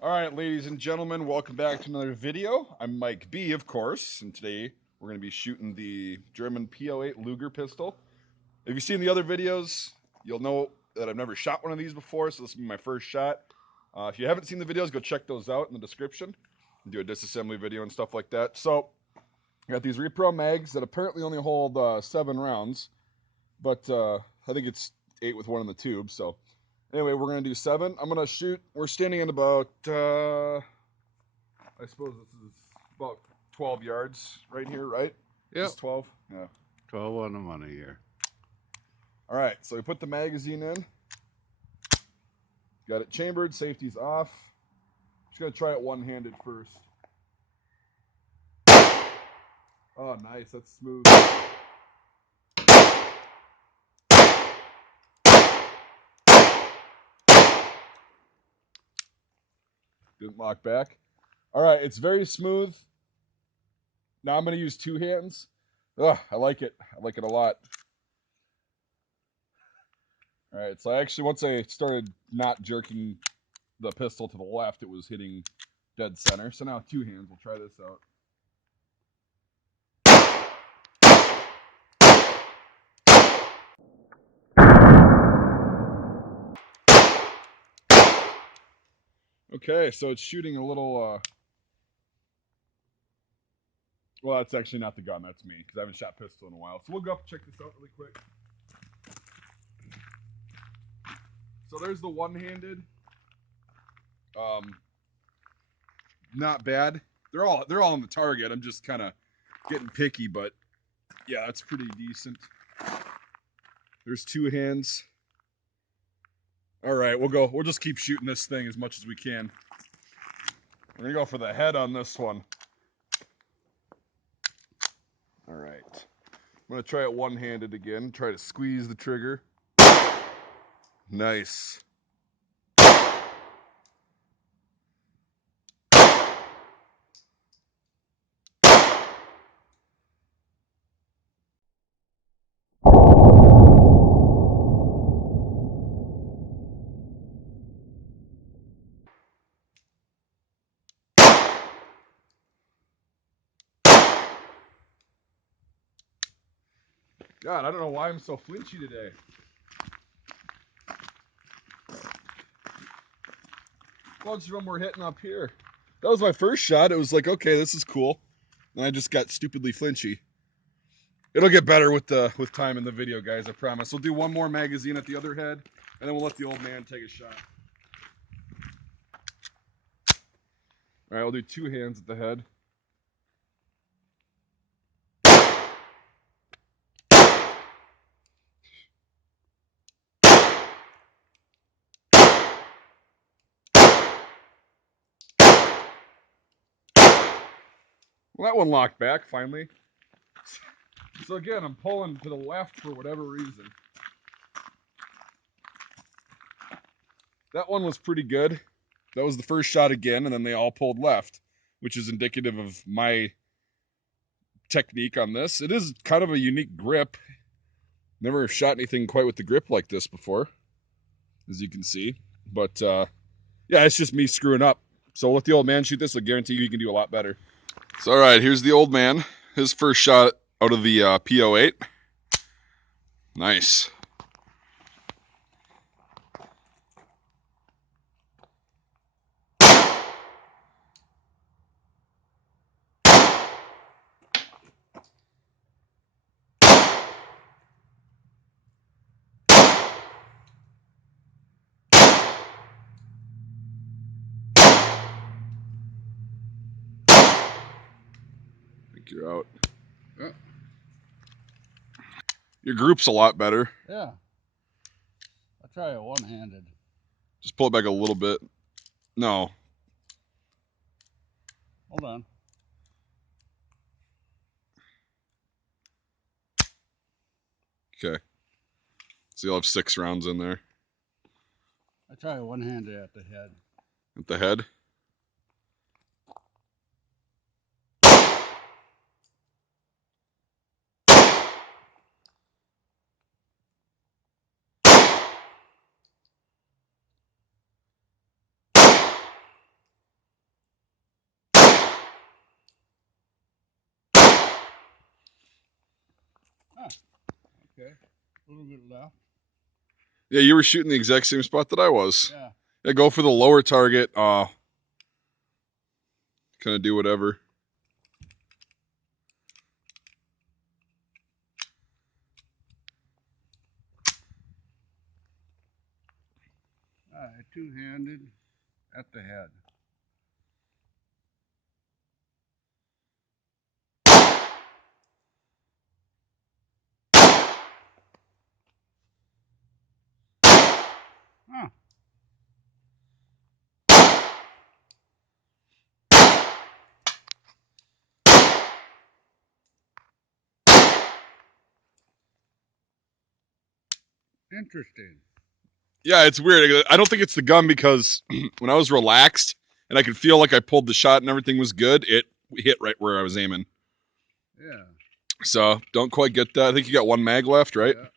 All right, ladies and gentlemen, welcome back to another video. I'm Mike B, of course, and today we're going to be shooting the German P.08 Luger pistol. If you've seen the other videos, you'll know that I've never shot one of these before, so this will be my first shot. If you haven't seen the videos, go check those out in the description. And do a disassembly video and stuff like that. So, I got these repro mags that apparently only hold 7 rounds, but I think it's 8 with one in the tube, so... Anyway, we're going to do 7. I'm going to shoot. We're standing at about, I suppose this is about 12 yards right here, right? Yep. Just 12? Yeah. 12 on the money here. All right, so we put the magazine in. Got it chambered. Safety's off. Just going to try it one-handed first. Oh, nice. That's smooth. Didn't lock back. All right, it's very smooth. Now I'm going to use 2 hands. Ugh, I like it. I like it a lot. All right, so once I started not jerking the pistol to the left, it was hitting dead center. So now 2 hands. We'll try this out. Okay, so it's shooting a little, well, that's actually not the gun. That's me, because I haven't shot pistol in a while. So we'll go up and check this out really quick. So there's the one-handed. Not bad. They're all on the target. I'm just kind of getting picky, but yeah, that's pretty decent. There's 2 hands. All right, we'll just keep shooting this thing as much as we can. We're gonna go for the head on this one. All right. I'm going to try it one-handed again. Try to squeeze the trigger. Nice. God, I don't know why I'm so flinchy today. A bunch of them were hitting up here. That was my first shot. It was like, okay, this is cool. And I just got stupidly flinchy. It'll get better with time in the video, guys, I promise. We'll do one more magazine at the other head, and then we'll let the old man take a shot. All right, we'll do 2 hands at the head. Well, that one locked back, finally. So again, I'm pulling to the left for whatever reason. That one was pretty good. That was the first shot again, and then they all pulled left, which is indicative of my technique on this. It is kind of a unique grip. Never shot anything quite with the grip like this before, as you can see. But yeah, it's just me screwing up. So let the old man shoot this. I guarantee you he can do a lot better. So all right, here's the old man. His first shot out of the P.08. Nice. I think you're out. Yeah. Your group's a lot better. Yeah. I'll try it one-handed. Just pull it back a little bit. No. Hold on. Okay. So you'll have 6 rounds in there. I try it one-handed at the head. At the head. Okay. A little bit left. Yeah, you were shooting the exact same spot that I was. Yeah. Yeah, go for the lower target. Kind of do whatever. All right. Two-handed at the head. Huh. Interesting. Yeah, it's weird. I don't think it's the gun because when I was relaxed and I could feel like I pulled the shot and everything was good, it hit right where I was aiming. Yeah. So don't quite get that. I think you got one mag left, right? Yeah.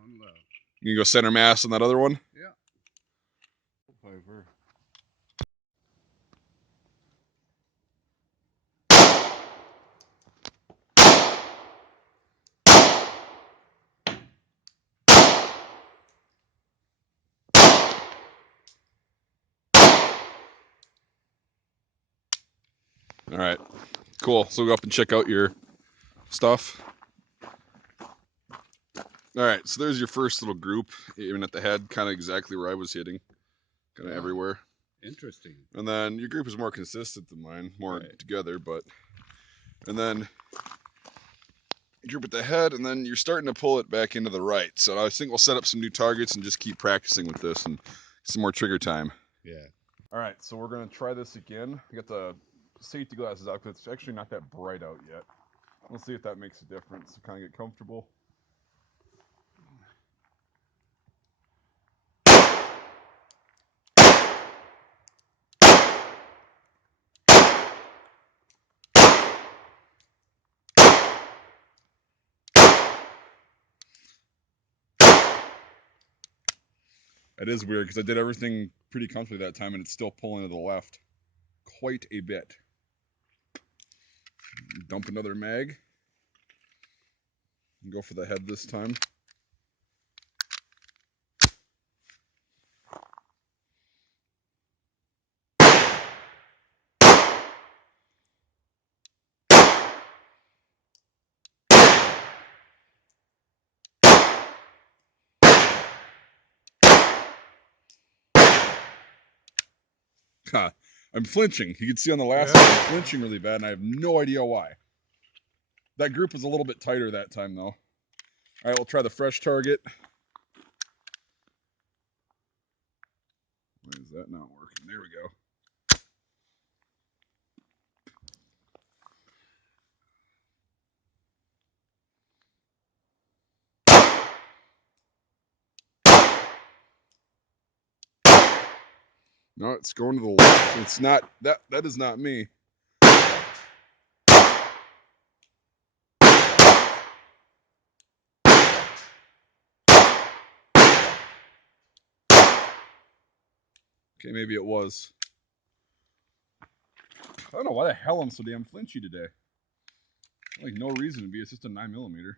One left. You can go center mass on that other one. Yeah. Piper. All right, cool. So we'll go up and check out your stuff. All right, so there's your first little group, even at the head, kind of exactly where I was hitting, kind of everywhere. Interesting. And then your group is more consistent than mine, more Right. together, but. And then group at the head, and then you're starting to pull it back into the right. So I think we'll set up some new targets and just keep practicing with this and some more trigger time. Yeah. All right, so we're gonna try this again. I got the safety glasses out because it's actually not that bright out yet. We'll see if that makes a difference. Kind of get comfortable. It is weird because I did everything pretty comfortably that time and it's still pulling to the left quite a bit. Dump another mag. And go for the head this time. I'm flinching. You can see on the last one, I'm flinching really bad, and I have no idea why. That group was a little bit tighter that time, though. All right, we'll try the fresh target. Why is that not working? There we go. No, it's going to the left. It's not that. That is not me. Okay, maybe it was. I don't know why the hell I'm so damn flinchy today. Like no reason to be. It's just a 9mm.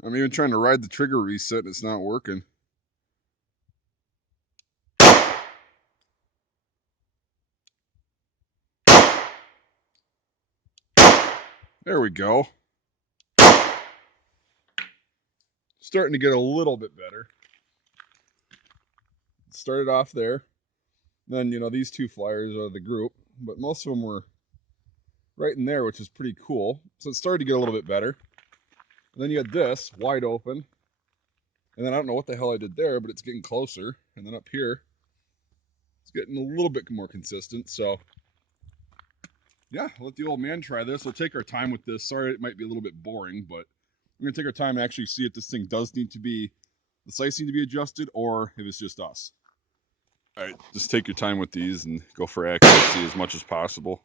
I'm even trying to ride the trigger reset and it's not working. There we go. Starting to get a little bit better. Started off there. Then, these two flyers are the group, but most of them were right in there, which is pretty cool. So it started to get a little bit better. And then you had this wide open. And then I don't know what the hell I did there, but it's getting closer. And then up here, it's getting a little bit more consistent. So, yeah, let the old man try this. We'll take our time with this. Sorry, it might be a little bit boring, but we're going to take our time and actually see if this thing does need to be, the sights need to be adjusted, or if it's just us. All right, just take your time with these and go for accuracy as much as possible.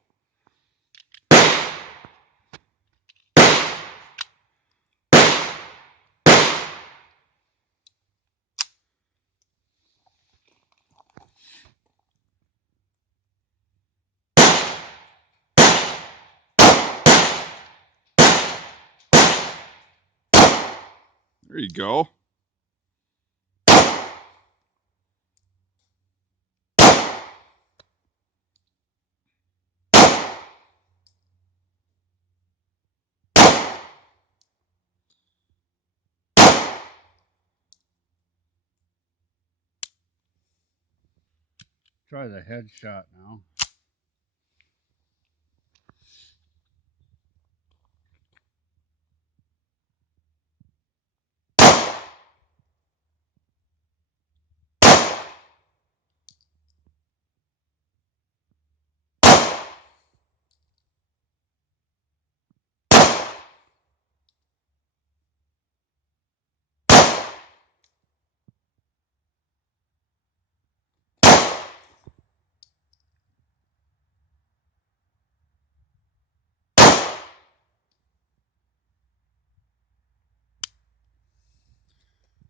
There you go. Try the headshot now.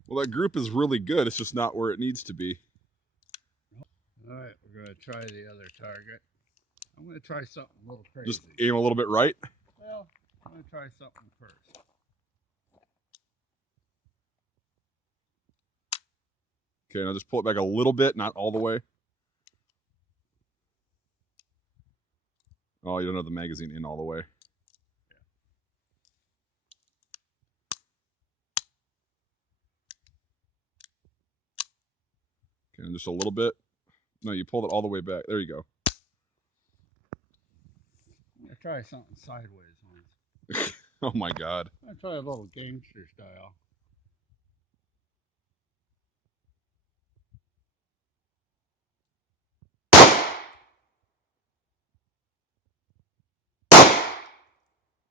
Well, that group is really good. It's just not where it needs to be. All right, we're going to try the other target. I'm going to try something a little crazy. Just aim a little bit right. Well, I'm going to try something first. Okay, now just pull it back a little bit, not all the way. Oh, you don't have the magazine in all the way. Okay, just a little bit. No, you pulled it all the way back. There you go. I'm going to try something sideways once. Oh my God. I'm going to try a little gangster style.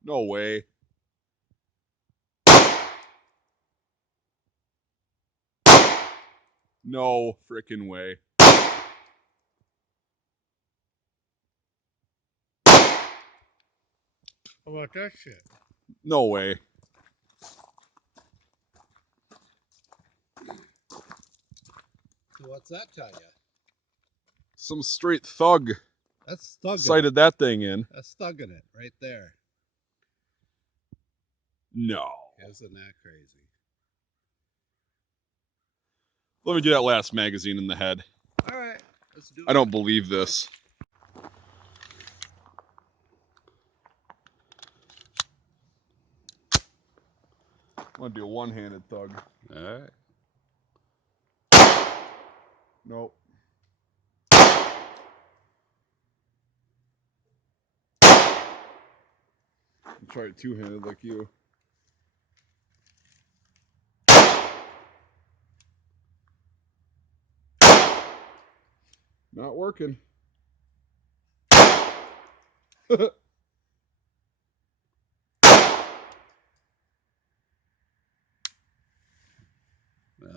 No way. No freaking way. How about that shit? No way. So what's that tell you? Some straight thug That's thugging sighted that thing in. That's thugging it right there. No. Isn't that crazy? Let me do that last magazine in the head. All right, let's do it. I don't believe this. I'm going to do a one-handed thug. All right. Nope. I'll try it two-handed like you. Not working. I'll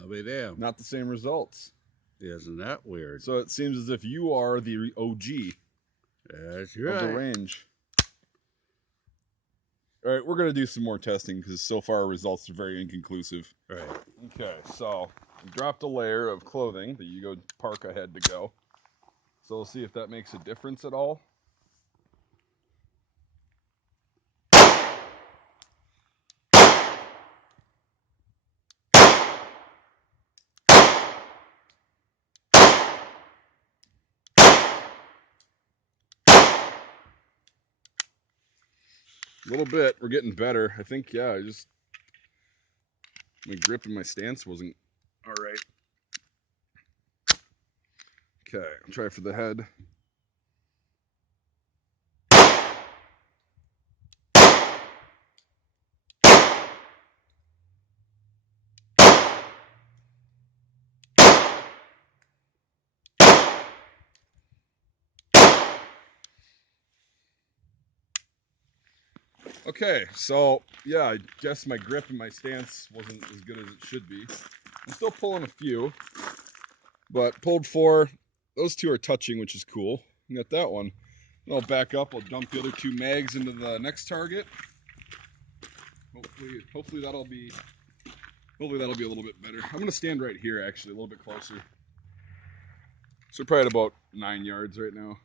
be damned. Not the same results. Isn't that weird? So it seems as if you are the OG That's of right. the range. All right, we're going to do some more testing because so far our results are very inconclusive. Right. Okay, so we dropped a layer of clothing that you go parka had to go. So we'll see if that makes a difference at all. A little bit. We're getting better. I think, yeah, my grip and my stance wasn't all right. Okay, I'll try for the head. Okay, so yeah, I guess my grip and my stance wasn't as good as it should be. I'm still pulling a few, but pulled 4, those two are touching, which is cool. You got that one. I'll back up. I'll dump the other two mags into the next target. Hopefully that'll be a little bit better. I'm gonna stand right here, actually, a little bit closer. So we're probably at about 9 yards right now.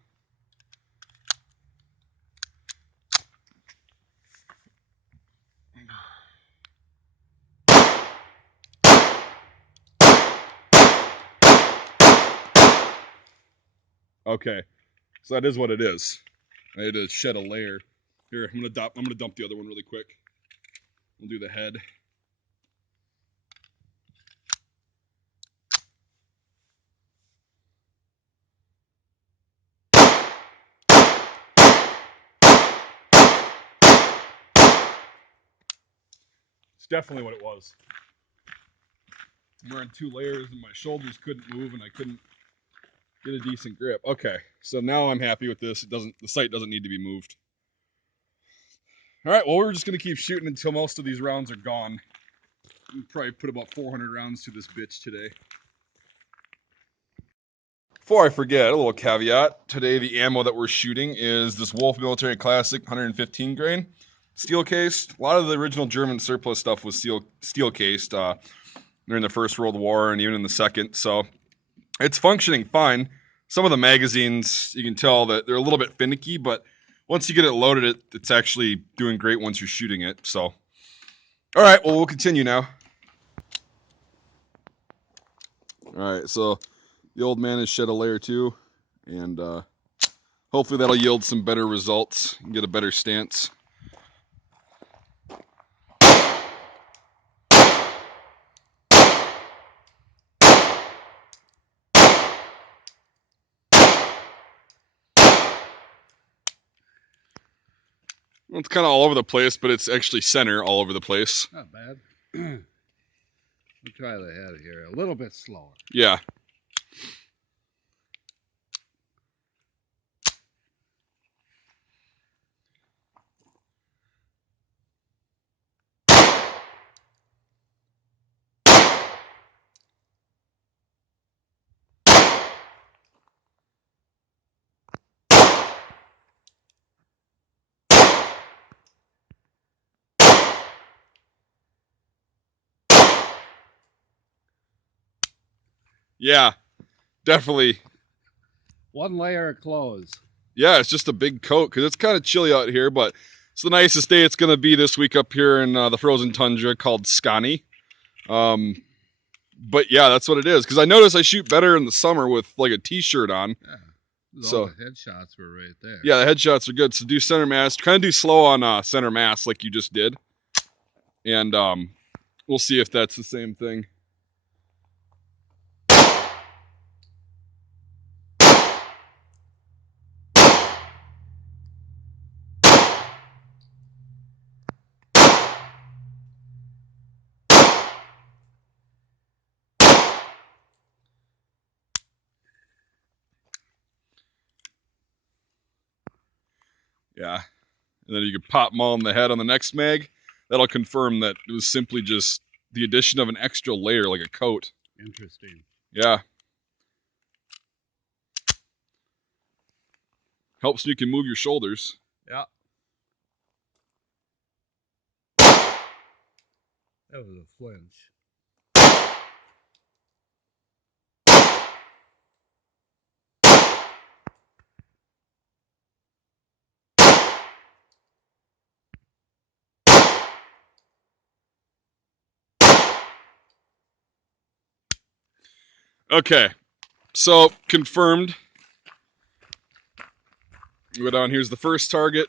Okay, so that is what it is. I had to shed a layer. Here, I'm gonna dump the other one really quick. We'll do the head. It's definitely what it was. I'm wearing 2 layers and my shoulders couldn't move and I couldn't get a decent grip. Okay, so now I'm happy with this. The sight doesn't need to be moved. All right, well, we're just gonna keep shooting until most of these rounds are gone. We'll probably put about 400 rounds to this bitch today. Before I forget, a little caveat. Today, the ammo that we're shooting is this Wolf Military Classic 115 grain, steel cased. A lot of the original German surplus stuff was steel cased during the First World War and even in the Second. So it's functioning fine. Some of the magazines, you can tell that they're a little bit finicky, but once you get it loaded, it's actually doing great once you're shooting it. So, all right, well, we'll continue now. All right, so the old man has shed a layer too, and hopefully that'll yield some better results and get a better stance. Well, it's kind of all over the place, but it's actually center all over the place. Not bad. We'll try the head here. A little bit slower. Yeah. Yeah, definitely. 1 layer of clothes. Yeah, it's just a big coat because it's kind of chilly out here, but it's the nicest day it's going to be this week up here in the frozen tundra called Scani. But yeah, that's what it is. Because I notice I shoot better in the summer with like a t-shirt on. Yeah, so all the headshots were right there. Yeah, the headshots are good. So do center mass. Kind of do slow on center mass like you just did. And we'll see if that's the same thing. Yeah. And then you can pop them all in the head on the next mag. That'll confirm that it was simply just the addition of an extra layer, like a coat. Interesting. Yeah. Helps you can move your shoulders. Yeah. That was a flinch. Okay, so confirmed. Go down, here's the first target.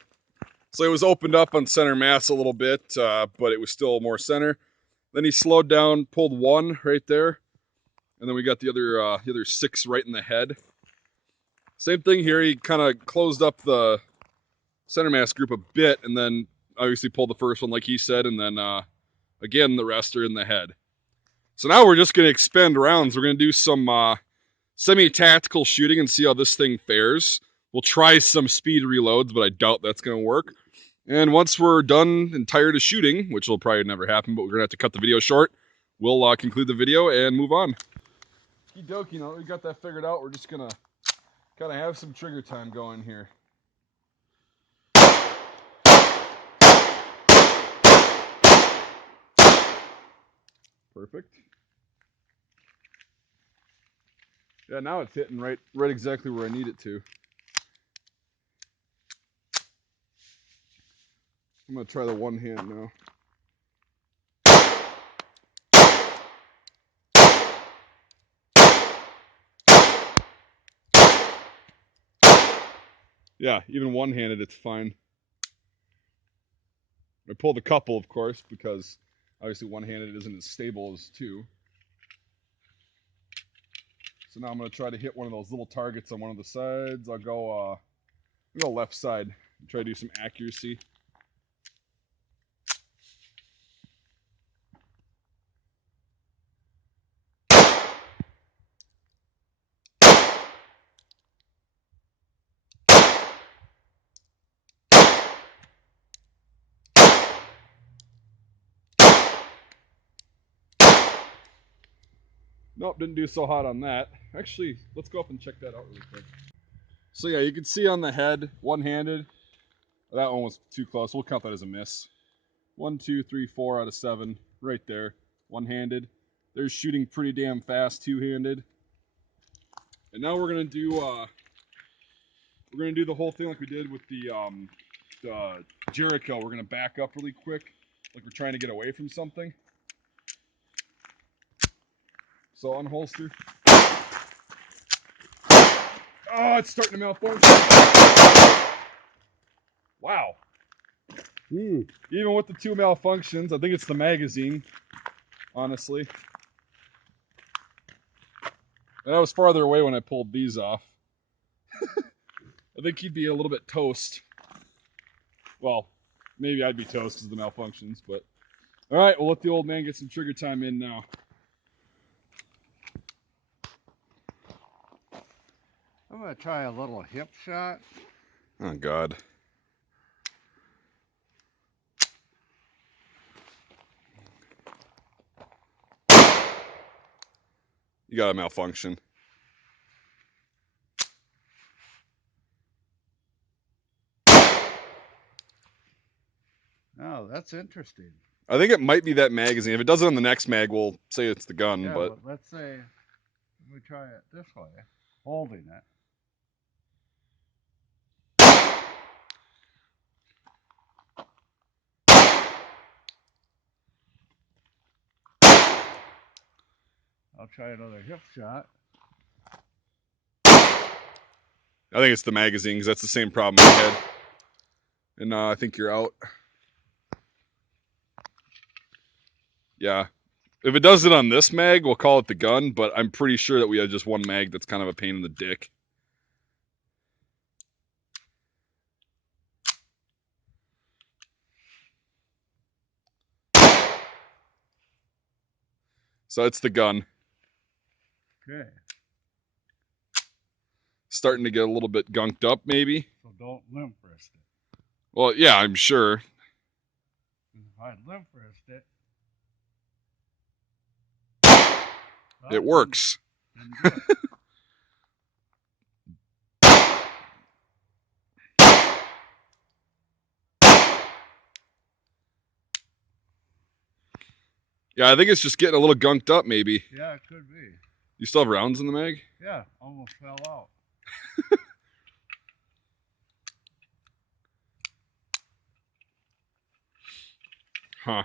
So it was opened up on center mass a little bit, but it was still more center. Then he slowed down, pulled 1 right there, and then we got the other 6 right in the head. Same thing here, he kind of closed up the center mass group a bit, and then obviously pulled the first one like he said, and then again the rest are in the head. So now we're just going to expend rounds. We're going to do some semi-tactical shooting and see how this thing fares. We'll try some speed reloads, but I doubt that's going to work. And once we're done and tired of shooting, which will probably never happen, but we're going to have to cut the video short, we'll conclude the video and move on. Okie dokie, now that we got that figured out, we're just going to Gotta have some trigger time going here. Perfect. Yeah, now it's hitting right exactly where I need it to. I'm gonna try the one hand now. Yeah, even one-handed, it's fine. I pulled a couple, of course, because obviously one-handed isn't as stable as two. So now I'm going to try to hit one of those little targets on one of the sides. I'll go left side and try to do some accuracy. Nope, didn't do so hot on that. Actually, let's go up and check that out really quick. So yeah, you can see on the head, one-handed. That one was too close. We'll count that as a miss. 1, 2, 3, 4 out of 7, right there. One-handed. They're shooting pretty damn fast, two-handed. And now we're gonna do the whole thing like we did with the Jericho. We're gonna back up really quick, like we're trying to get away from something. So unholster. Oh, it's starting to malfunction. Wow. Even with the 2 malfunctions, I think it's the magazine, honestly. And I was farther away when I pulled these off. I think he'd be a little bit toast. Well, maybe I'd be toast because of the malfunctions, but... Alright, we'll let the old man get some trigger time in now. I'm going to try a little hip shot. Oh, God. You got a malfunction. Oh, that's interesting. I think it might be that magazine. If it does it on the next mag, we'll say it's the gun, Yeah, but... let's say we try it this way, holding it. I'll try another hip shot. I think it's the magazine, because that's the same problem I had. And I think you're out. Yeah. If it does it on this mag, we'll call it the gun, but I'm pretty sure that we have just one mag that's kind of a pain in the dick. So it's the gun. Okay. Starting to get a little bit gunked up, maybe. So don't limp wrist it. Well, yeah, I'm sure. If I limp wrist it, It works. Then good. Yeah, I think it's just getting a little gunked up, maybe. Yeah, it could be. You still have rounds in the mag? Yeah, almost fell out. Huh.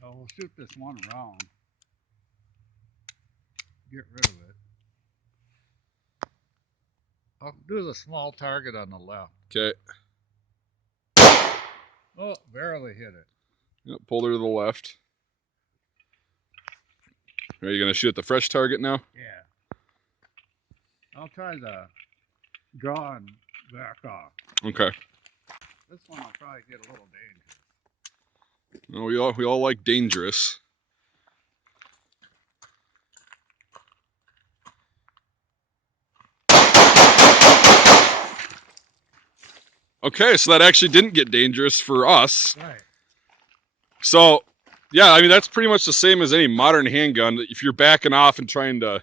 So we'll shoot this one round. Get rid of it. I'll do the small target on the left. Okay. Oh, barely hit it. Yep, pulled her to the left. Are you going to shoot at the fresh target now? Yeah. I'll try the draw and back off. Okay. This one will probably get a little dangerous. Well, we all like dangerous. Okay, so that actually didn't get dangerous for us. Right. So, yeah, I mean, that's pretty much the same as any modern handgun. If you're backing off and trying to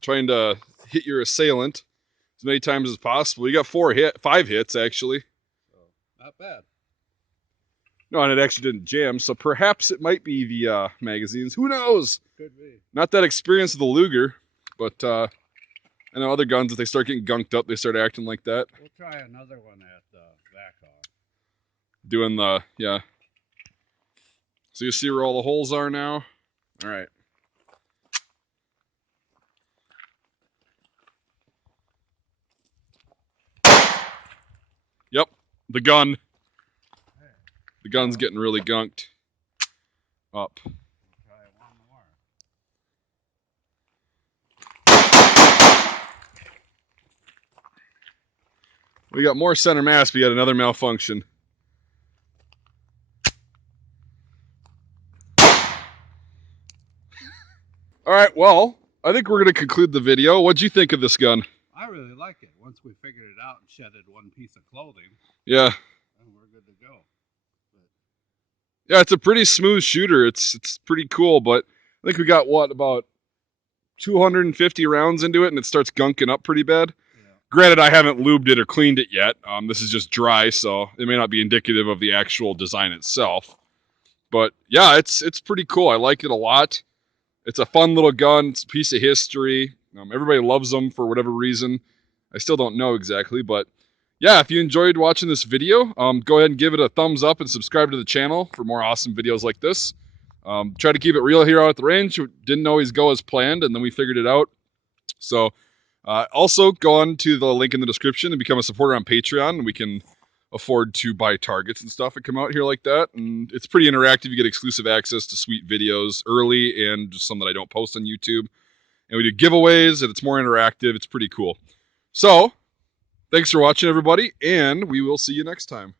trying to hit your assailant as many times as possible. You got 5 hits actually. So, not bad. No, and it actually didn't jam, so perhaps it might be the magazines. Who knows? Could be. Not that experienced with the Luger, but I know other guns, if they start getting gunked up, they start acting like that. We'll try another one at back off. Doing the, yeah. So you see where all the holes are now? All right. Yep, the gun. The gun's getting really gunked up. We'll try one more. We got more center mass, but yet another malfunction. All right, well, I think we're going to conclude the video. What'd you think of this gun? I really like it. Once we figured it out and shedded one piece of clothing, Yeah. then we're good to go. But Yeah, it's a pretty smooth shooter. It's pretty cool, but I think we got, what, about 250 rounds into it, and it starts gunking up pretty bad. yeah. Granted, I haven't lubed it or cleaned it yet. This is just dry, so it may not be indicative of the actual design itself. But yeah, it's pretty cool. I like it a lot. It's a fun little gun. It's a piece of history. Everybody loves them for whatever reason. I still don't know exactly, but yeah, if you enjoyed watching this video, go ahead and give it a thumbs up and subscribe to the channel for more awesome videos like this. Try to keep it real here out at the range. It didn't always go as planned, and then we figured it out. So also go on to the link in the description and become a supporter on Patreon, and we can afford to buy targets and stuff that come out here like that. And it's pretty interactive. You get exclusive access to sweet videos early and just some that I don't post on YouTube. And we do giveaways, and it's more interactive. It's pretty cool. So thanks for watching, everybody, and we will see you next time.